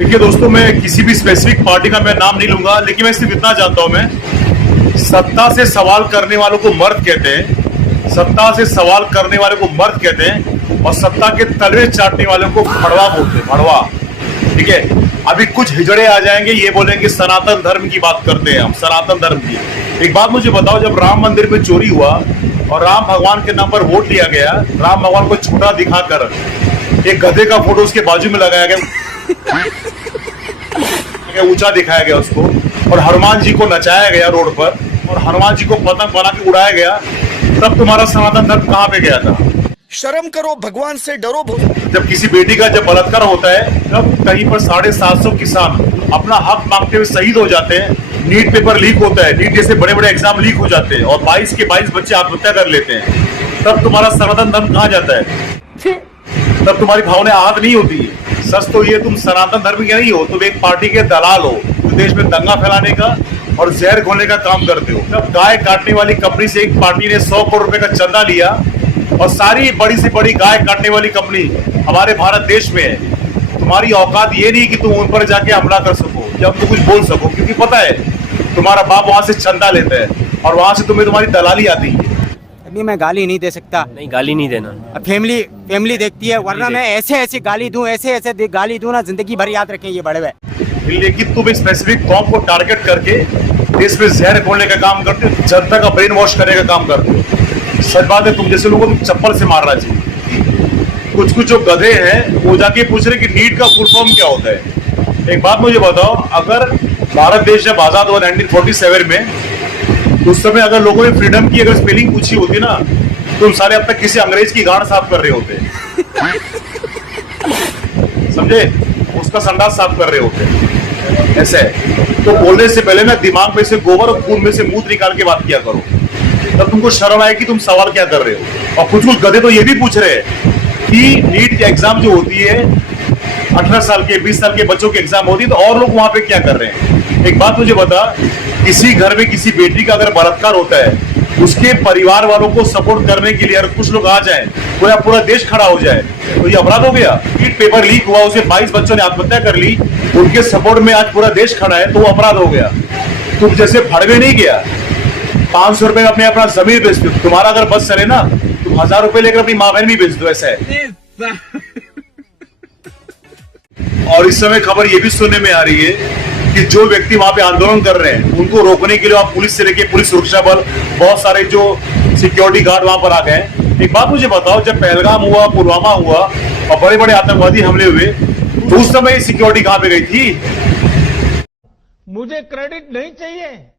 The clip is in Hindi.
देखिए दोस्तों, मैं किसी भी स्पेसिफिक पार्टी का मैं नाम नहीं लूंगा, लेकिन मैं सिर्फ इतना जानता हूं, मैं सत्ता से सवाल करने वालों को मर्द कहते हैं, सत्ता से सवाल करने वाले को मर्द कहते हैं, और सत्ता के तलवे चाटने वालों को भड़वा बोलते हैं, भड़वा। ठीक है, अभी कुछ हिजड़े आ जाएंगे, ये बोलेंगे सनातन धर्म की बात करते हैं हम, सनातन धर्म की। एक बात मुझे बताओ, जब राम मंदिर में चोरी हुआ और राम भगवान के नाम पर वोट लिया गया, राम भगवान को छोटा दिखाकर एक गधे का फोटो उसके बाजू में लगाया गया, ऊंचा दिखाया गया उसको, और हनुमान जी को नचाया गया रोड पर, और हनुमान जी को पतंग बना के उड़ाया गया, तब तुम्हारा सनातन धर्म कहां पे गया था? शर्म करो, भगवान से डरो। जब किसी बेटी का जब बलात्कार होता है, तब कहीं पर 750 किसान अपना हक मांगते हुए शहीद हो जाते हैं, नीट पेपर लीक होता है, नीट जैसे बड़े बड़े एग्जाम लीक हो जाते हैं, और 22 के 22 बच्चे आत्महत्या कर लेते हैं, तब तुम्हारा सनातन धर्म कहां जाता है? तब तुम्हारी भावनाएं आहत नहीं होती है। सच तो ये, तुम सनातन धर्म के नहीं हो, तुम एक पार्टी के दलाल हो, जो देश में दंगा फैलाने का और जहर घोलने का काम करते हो। जब गाय काटने वाली कंपनी से एक पार्टी ने 100 करोड़ रुपए का चंदा लिया, और सारी बड़ी से बड़ी गाय काटने वाली कंपनी हमारे भारत देश में है, तुम्हारी औकात ये नहीं कि तुम उन पर जाके हमला कर सको या तुम कुछ बोल सको, क्योंकि पता है तुम्हारा बाप वहां से चंदा लेता है और वहां से तुम्हें तुम्हारी दलाली आती है। अभी मैं गाली नहीं दे सकता। नहीं, गाली नहीं देना। अब फैमिली देखती है, वरना मैं ऐसे गाली दूं, ऐसे गाली दूं ना, जिंदगी भर याद रखें ये बड़े हुए। लेकिन तुम एक स्पेसिफिक कॉम को टारगेट करके देश में जहर खोलने का काम करते हो, जनता का ब्रेन वॉश करने का काम करते हो। सच बात है, तुम जैसे लोगों को चप्पल से मारना चाहिए। कुछ जो गधे हैं वो जाके पूछ रहे कि नीट का फुल फॉर्म क्या होता है। एक बात मुझे बताओ, अगर भारत देश जब आजाद हुआ 1947 में, उस समय अगर लोगों ने फ्रीडम की अगर स्पेलिंग पूछी होती ना, तुम सारे अब तक किसी अंग्रेज की गांड साफ कर रहे होते, समझे? उसका संडास साफ कर रहे होते। ऐसे तो बोलने से पहले ना दिमाग में से गोबर और खून में से मूत्र निकाल के बात किया करो, तब तुमको शर्म आए कि तुम सवाल क्या कर रहे हो। और कुछ गधे तो ये भी पूछ रहे हैं कि नीट की एग्जाम जो होती है 18 साल के 20 साल के बच्चों की एग्जाम होती है, तो और लोग वहां पे क्या कर रहे हैं? एक बात मुझे बता, किसी घर में किसी बेटी का अगर बलात्कार होता है, उसके परिवार वालों को सपोर्ट करने के लिए अगर कुछ लोग आ जाएं, पूरा देश खड़ा हो जाए, तो ये अपराध हो गया। नीट पेपर लीक हुआ, उसे 22 बच्चों ने आत्महत्या कर ली, उनके सपोर्ट में आज पूरा देश खड़ा है, तो वो अपराध हो गया। तुम जैसे फड़वे नहीं गया, 500 रुपए में अपने अपना जमीन बेच दो, तुम्हारा अगर बस चले ना, तुम 1000 रुपए लेकर अपनी माँ बहन भी बेच दो, ऐसा है। और इस समय खबर ये भी सुनने में आ रही है कि जो व्यक्ति वहां पे आंदोलन कर रहे हैं, उनको रोकने के लिए आप पुलिस से लेके पुलिस सुरक्षा बल, बहुत सारे जो सिक्योरिटी गार्ड वहां पर आ गए हैं। एक बात मुझे बताओ, जब पहलगाम हुआ, पुलवामा हुआ और बड़े बड़े आतंकवादी हमले हुए, तो उस समय सिक्योरिटी कहां पे गई थी? मुझे क्रेडिट नहीं चाहिए।